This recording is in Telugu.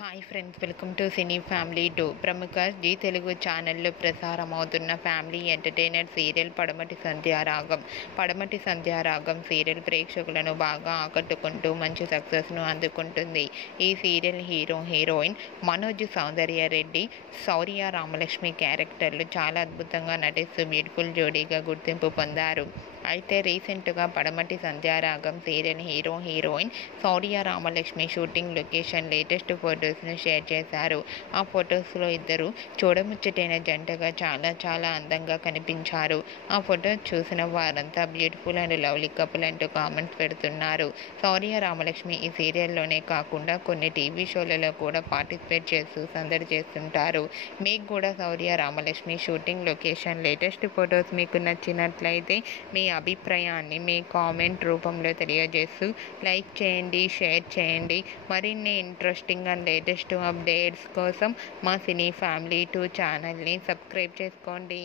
Hi friends, welcome to cine family 2. ప్రముఖ జీ తెలుగు ఛానల్లో ప్రసారమవుతున్న ఫ్యామిలీ ఎంటర్టైనర్ సీరియల్ పడమటి సంధ్యారాగం సీరియల్ ప్రేక్షకులను బాగా ఆకట్టుకుంటూ మంచి సక్సెస్ను అందుకుంటుంది. ఈ సీరియల్ హీరోయిన్ మనోజ్ సౌందర్య రెడ్డి, శౌర్య రామలక్ష్మి క్యారెక్టర్లు చాలా అద్భుతంగా నటిస్తూ బ్యూటిఫుల్ జోడీగా గుర్తింపు పొందారు. అయితే రీసెంట్గా Padamati Sandhyaragam serial heroine Shaurya Ramalakshmi shooting location latest ఫొటోస్ను షేర్ చేశారు. ఆ ఫొటోస్లో ఇద్దరు చూడముచ్చటైన జంటగా చాలా అందంగా కనిపించారు. ఆ ఫొటోస్ చూసిన వారంతా బ్యూటిఫుల్ అండ్ లవ్లీ కపుల్ అంటూ కామెంట్స్ పెడుతున్నారు. శౌర్య రామలక్ష్మి ఈ సీరియల్లోనే కాకుండా కొన్ని టీవీ షోలలో కూడా పార్టిసిపేట్ చేస్తూ సందడి చేస్తుంటారు. మీకు కూడా Shaurya Ramalakshmi shooting location latest photos మీకు నచ్చినట్లయితే మీ అభిప్రాయాన్ని మీ కామెంట్ రూపంలో తెలియజేస్తూ లైక్ చేయండి, షేర్ చేయండి. మరిన్ని ఇంట్రెస్టింగ్ అండ్ లేటెస్ట్ అప్డేట్స్ కోసం మా సినీ ఫ్యామిలీ 2 ఛానల్ని సబ్స్క్రైబ్ చేసుకోండి.